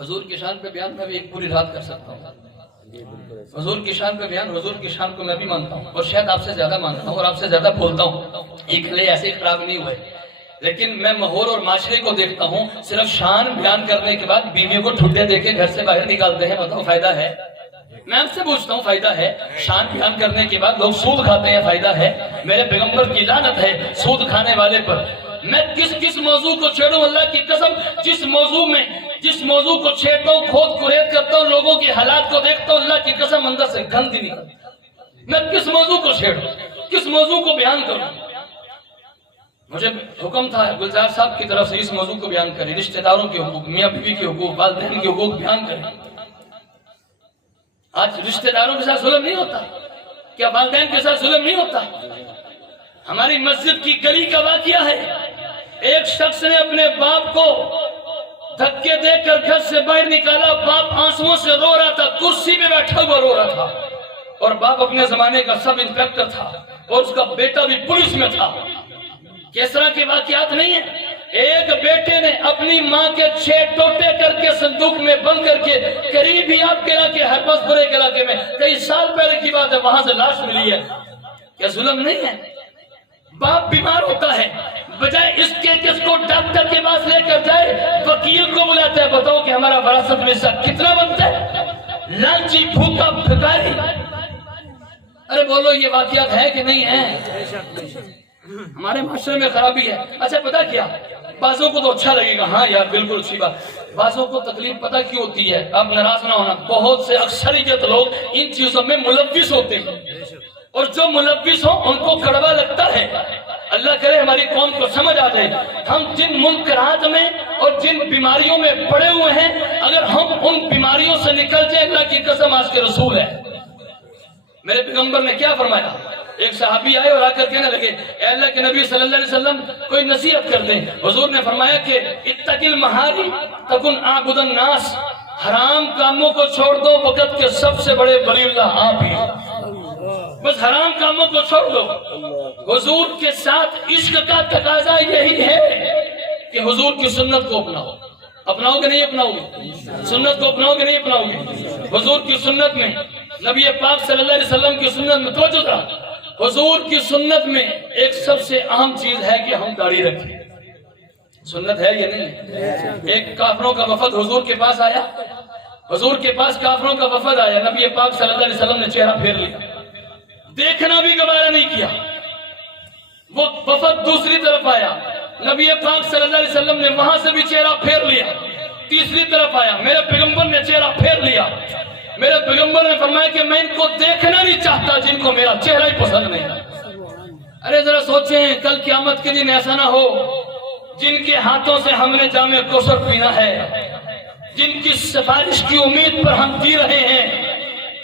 حضور کی شان پہ بیان میں بھی ایک پوری رات کر سکتا ہوں. حضور کی شان پہ بیان، حضور کی شان کو میں بھی مانتا ہوں اور شاید آپ سے زیادہ مانتا ہوں اور آپ سے زیادہ بولتا ہوں. ایک لئے ایسے خراب نہیں ہوئے، لیکن میں ماحول اور معاشرے کو دیکھتا ہوں. صرف شان بیان کرنے کے بعد بیوی کو ٹھڈے دے کے گھر سے باہر نکالتے ہیں. بتاؤ فائدہ ہے؟ میں آپ سے پوچھتا ہوں فائدہ ہے؟ شان بیان کرنے کے بعد لوگ سود کھاتے ہیں، فائدہ ہے؟ میرے پیغمبر کی لعنت ہے سود کھانے والے پر. میں کس موضوع کو چھیڑوں؟ اللہ کی قسم جس موضوع کو چھیڑتا ہوں، کھود کرید کرتا ہوں، لوگوں کے حالات کو دیکھتا ہوں، اللہ کی قسم اندر سے گند ہی نکلتی. میں کس موضوع کو چھیڑوں، کس موضوع کو بیان کروں؟ مجھے حکم تھا گلزار صاحب کی طرف سے اس موضوع کو بیان کریں، رشتہ داروں کے حقوق، میاں بیوی کے حقوق، والدین کے حقوق بیان کریں. آج رشتہ داروں کے ساتھ ظلم نہیں ہوتا کیا؟ والدین کے ساتھ ظلم نہیں ہوتا؟ ہماری مسجد کی گلی کا واقعہ ہے، ایک شخص نے اپنے باپ کو دھکے دے کر گھر سے باہر نکالا. باپ آنسوؤں سے رو رہا تھا، کرسی پہ بیٹھا ہوا رو رہا تھا، اور باپ اپنے زمانے کا سب انسپکٹر تھا اور اس کا بیٹا بھی پولیس میں تھا. کس طرح کے واقعات نہیں ہیں؟ ایک بیٹے نے اپنی ماں کے 6 ٹوٹے کر کے صندوق میں بند کر کے، قریب ہی آپ کے علاقے ہربس پورے کے علاقے میں کئی سال پہلے کی بات ہے، وہاں سے لاش ملی ہے. کیا ظلم نہیں ہے؟ باپ بیمار ہوتا ہے، بجائے اس کے کس کو ڈاکٹر کے پاس لے کر جائے، وکیل کو بلاتا ہے. بتاؤ کہ ہمارا وراثت میں حصہ کتنا بنتا ہے؟ لالچی بھوکا بھکاری. ارے بولو یہ واقعات ہے کہ نہیں ہیں؟ ہمارے معاشرے میں خرابی ہے. اچھا پتہ کیا، بعضوں کو تو اچھا لگے گا، ہاں یار بالکل اچھی بات. بعضوں کو تکلیف پتہ کیوں ہوتی ہے؟ آپ ناراض نہ ہونا، بہت سے اکثریت لوگ ان چیزوں میں ملوث ہوتے ہیں، اور جو ملوث ہوں ان کو کڑوا لگتا ہے. اللہ کرے ہماری قوم کو سمجھ آ جائے. ہم جن منکرات میں اور جن بیماریوں میں پڑے ہوئے ہیں، اگر ہم ان بیماریوں سے نکل جائیں، اللہ کی قسم آج کے رسول ہے. میرے پیغمبر نے کیا فرمایا؟ ایک صحابی آئے اور آ کر کہنے لگے، اے اللہ کے نبی صلی اللہ علیہ وسلم کوئی نصیحت کر دیں. حضور نے فرمایا کہ اتق المحارم تکن اعبد الناس، حرام کاموں کو چھوڑ دو، وقت کے سب سے بڑے ولی اللہ آپ ہی. بس حرام کاموں کو چھوڑ دو. حضور کے ساتھ عشق کا تقاضا یہی ہے کہ حضور کی سنت کو اپناؤ. اپناؤ کہ نہیں اپناؤ گے؟ سنت کو اپناؤ کہ نہیں اپناؤ گے؟ حضور کی سنت میں، نبی پاک صلی اللہ علیہ وسلم کی سنت میں توجہ رہا. حضور کی سنت میں ایک سب سے اہم چیز ہے کہ ہم داڑھی رکھیں. سنت ہے یا نہیں؟ ایک کافروں کا وفد حضور کے پاس آیا، حضور کے پاس کافروں کا وفد آیا. نبی پاک صلی اللہ علیہ وسلم نے چہرہ پھیر لیا، دیکھنا بھی گوارا نہیں کیا. وہ وفد دوسری طرف آیا، نبی پاک صلی اللہ علیہ وسلم نے وہاں سے بھی چہرہ پھیر لیا. تیسری طرف آیا، میرے پیغمبر نے چہرہ پھیر لیا. میرے پیغمبر نے فرمایا کہ میں ان کو دیکھنا نہیں چاہتا جن کو میرا چہرہ ہی پسند نہیں. ارے ذرا سوچیں، کل قیامت کے دن ایسا نہ ہو جن کے ہاتھوں سے ہم نے جام کوثر پینا ہے، جن کی سفارش کی امید پر ہم جی رہے ہیں،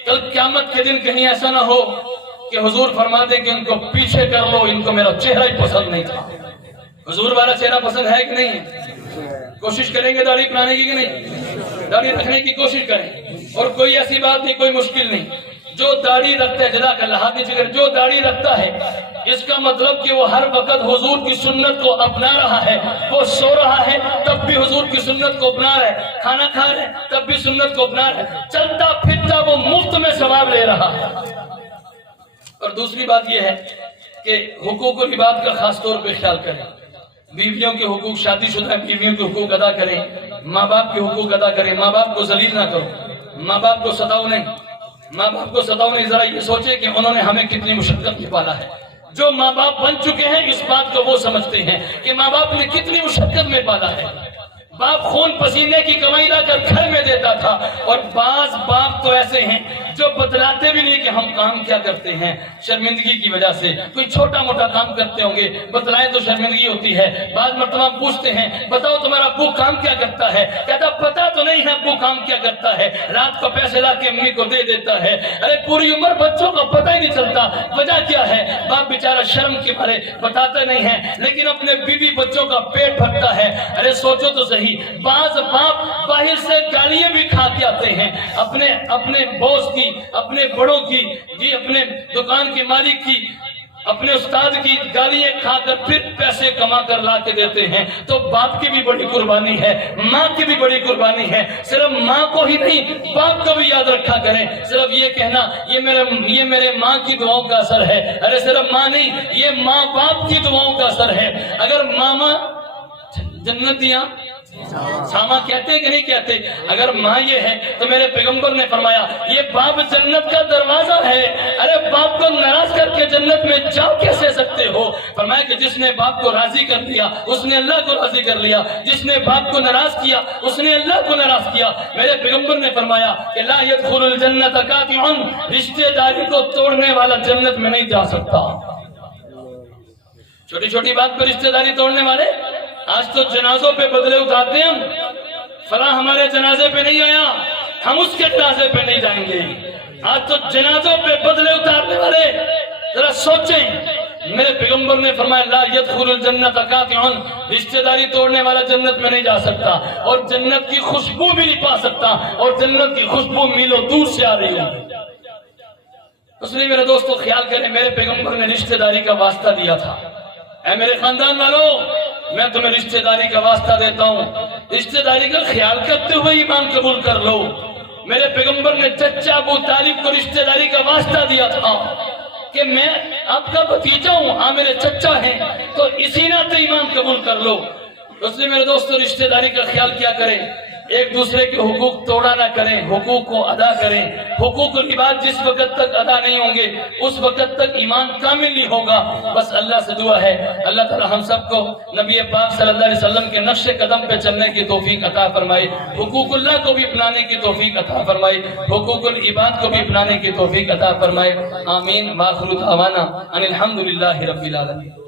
کل قیامت کے دن کہیں ایسا نہ ہو کہ حضور فرما دے کہ ان کو پیچھے کر لو، ان کو میرا چہرہ ہی پسند نہیں تھا. حضور والا چہرہ پسند ہے کہ نہیں؟ کوشش کریں گے داڑھی اپنانے کی کہ نہیں؟ داڑھی رکھنے کی کوشش کریں. اور کوئی ایسی بات نہیں، کوئی مشکل نہیں. جو داڑھی رکھتا ہے، جزاک اللہ، ہاتھ نیچے کر، جو داڑھی رکھتا ہے اس کا مطلب کہ وہ ہر وقت حضور کی سنت کو اپنا رہا ہے. وہ سو رہا ہے تب بھی حضور کی سنت کو اپنا رہا ہے، کھانا کھا رہا ہے تب بھی سنت کو اپنا رہا ہے، چلتا پھرتا وہ مفت میں ثواب لے رہا ہے. اور دوسری بات یہ ہے کہ حقوق العباد کا خاص طور پہ خیال کریں. بیویوں کے حقوق، شادی شدہ بیویوں کے حقوق ادا کریں، ماں باپ کے حقوق ادا کریں. ماں باپ کو ذلیل نہ کرو، ماں باپ کو ستاؤ نہیں، ماں باپ کو ستاؤ نہیں. ذرا یہ سوچیں کہ انہوں نے ہمیں کتنی مشقت میں پالا ہے. جو ماں باپ بن چکے ہیں اس بات کو وہ سمجھتے ہیں کہ ماں باپ نے کتنی مشقت میں پالا ہے. باپ خون پسینے کی کمائی لا کر گھر میں دیتا تھا. اور بعض باپ تو ایسے ہیں جو بتلاتے بھی نہیں کہ ہم کام کیا کرتے ہیں، شرمندگی کی وجہ سے. کوئی چھوٹا موٹا کام کرتے ہوں گے، بتلائیں تو شرمندگی ہوتی ہے. بعض مرتبہ پوچھتے ہیں بتاؤ تمہارا ابو کام کیا کرتا ہے، کہتا پتا تو نہیں ہے ابو کام کیا کرتا ہے، رات کو پیسے لا کے امی کو دے دیتا ہے. ارے پوری عمر بچوں کو پتہ ہی نہیں چلتا وجہ کیا ہے. باپ بیچارہ شرم کے مارے بتاتا نہیں ہے، لیکن اپنے بیوی بچوں کا پیٹ بھرتا ہے. ارے سوچو تو صحیح، بعض باپ باہر سے گالیاں بھی کھا کے آتے ہیں، اپنے باس کی، اپنے بڑوں کی، جی اپنے دکان کے مالک کی، اپنے استاد کی گالیاں کھا کر پھر پیسے کما کر لا کے دیتے ہیں، تو باپ کی بھی بڑی قربانی ہے، ماں کی بھی بڑی قربانی ہے۔ صرف ماں کو ہی نہیں، باپ کو بھی یاد رکھا کریں۔ صرف یہ کہنا یہ میرے ماں کی دعاؤں کا اثر ہے، ارے صرف ماں نہیں، یہ ماں باپ کی دعاؤں کا اثر ہے۔ اگر ماما جنتیاں ساما کہتے ہیں کہ نہیں کہتے؟ اگر ماں یہ ہے تو میرے پیغمبر نے فرمایا یہ باپ جنت کا دروازہ ہے۔ ارے باپ کو ناراض کر کے جنت میں جا کیسے سکتے ہو؟ فرمایا کہ جس نے باپ کو راضی کر دیا اس نے اللہ کو راضی کر لیا، جس نے باپ کو ناراض کیا اس نے اللہ کو ناراض کیا۔ میرے پیغمبر نے فرمایا کہ لا يدخل الجنت قاطع، رشتے داری کو توڑنے والا جنت میں نہیں جا سکتا۔ چھوٹی چھوٹی بات پر رشتے داری توڑنے والے آج تو جنازوں پہ بدلے اتارتے ہیں، ہم فلاں ہمارے جنازے پہ نہیں آیا ہم اس کے جنازے پہ نہیں جائیں گے۔ آج تو جنازوں پہ بدلے اتارنے والے ذرا سوچیں۔ میرے پیغمبر نے فرمایا لا يدخل الجنت قاطع، رشتے داری توڑنے والا جنت میں نہیں جا سکتا، اور جنت کی خوشبو بھی نہیں پا سکتا، اور جنت کی خوشبو میلوں دور سے آ رہی ہوگی۔ اس لیے میرے دوستو خیال کریں، میرے پیغمبر نے رشتے داری کا واسطہ دیا تھا۔ اے میرے خاندان والوں، میں تمہیں رشتے داری کا واسطہ دیتا ہوں، رشتے داری کا خیال کرتے ہوئے ایمان قبول کر لو۔ میرے پیغمبر نے چچا ابو طالب کو رشتے داری کا واسطہ دیا تھا کہ میں آپ کا بھتیجا ہوں، ہاں میرے چچا ہیں، تو اسی ناطے ایمان قبول کر لو۔ اس لیے میرے دوستو رشتے داری کا خیال کیا کریں، ایک دوسرے کے حقوق توڑا نہ کریں، حقوق کو ادا کریں۔ حقوق العباد جس وقت تک ادا نہیں ہوں گے اس وقت تک ایمان کامل نہیں ہوگا۔ بس اللہ سے دعا ہے اللہ تعالی ہم سب کو نبی پاک صلی اللہ علیہ وسلم کے نقش قدم پہ چلنے کی توفیق عطا فرمائے، حقوق اللہ کو بھی اپنانے کی توفیق عطا فرمائے، حقوق العباد کو بھی اپنانے کی توفیق عطا فرمائے۔ آمین۔ وآخر دعوانا ان الحمدللہ رب العالمین۔